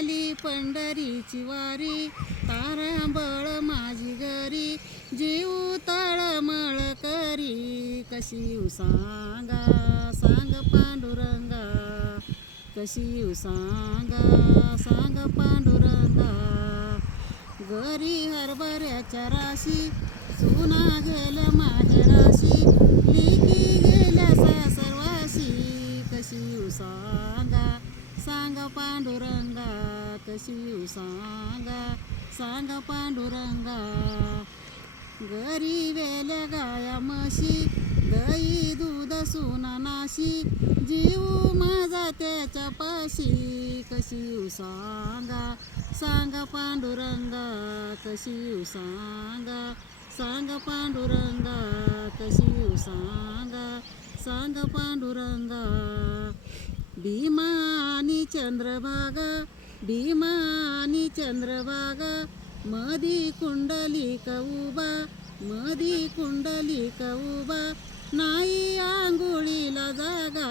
आली पंढरीची वारी, तारांबळ माझी घरी, जीव तळमळ करी. कशी येऊ सांगा, सांग पांडुरंगा, कशी येऊ सांगा, सांग पांडुरंगा. घरी हरभऱ्याच्या राशी, सुना गेल्या माहेराशी, लेकी गेल्या सासरवाशी. कशी येऊ सांगा, सांग पांडुरंगा, कशी येऊ सांगा, सांग पांडुरंगा. घरी वेल्या गाया म्हशी, दही दूध सुना नाशी, जीव माझा त्याच्या पाशी. कशी येऊ सांगा, सांग पांडुरंगा, कशी येऊ सांगा, सांग पांडुरंगा, कशी येऊ सांगा, सांग पांडुरंगा. भीमा आणि चंद्रभागा, भीमा आणि चंद्रभागा, मधी कुंडलिक उभा, मधी कुंडलिक उभा, नाही आंघोळीला जागा.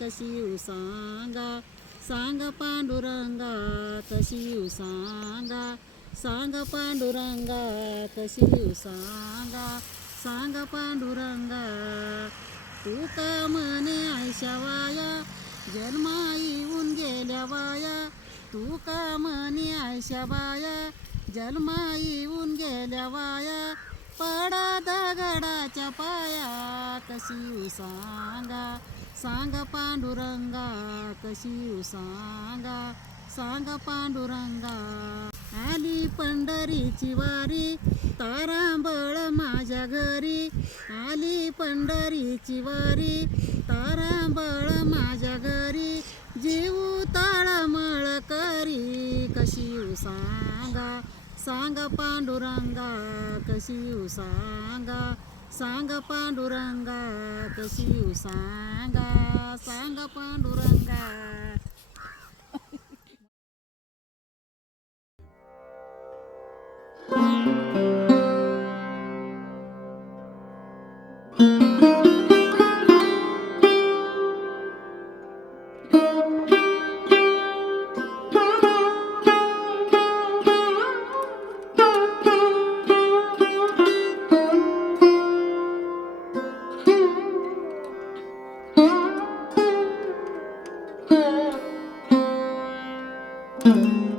कशी येऊ सांगा, सांग पांडुरंगा, कशी येऊ सांगा, सांग पांडुरंगा, कशी येऊ सांगा, सांग पांडुरंगा. तू का म्हणे आयशा वाया, जन्मा येऊन गेल्या वाया, तू का म्हणे आयशा बाया, जन्मा येऊन गेल्या वाया, पडा दगडाच्या पाया. कशी येऊ सांगा, सांग पांडुरंगा, कशी येऊ सांगा, सांग पांडुरंगा. आली पंढरीची वारी, तारांबळ माझ्या घरी, आली पंढरीची वारी, तारांबळ माझ्या घरी, जीव तळमळ करी. कशी येऊ सांगा, सांग पांडुरंगा, कशी येऊ सांगा, सांग पांडुरंगा, कशी येऊ सांगा, सांग पांडुरंगा. Thank you.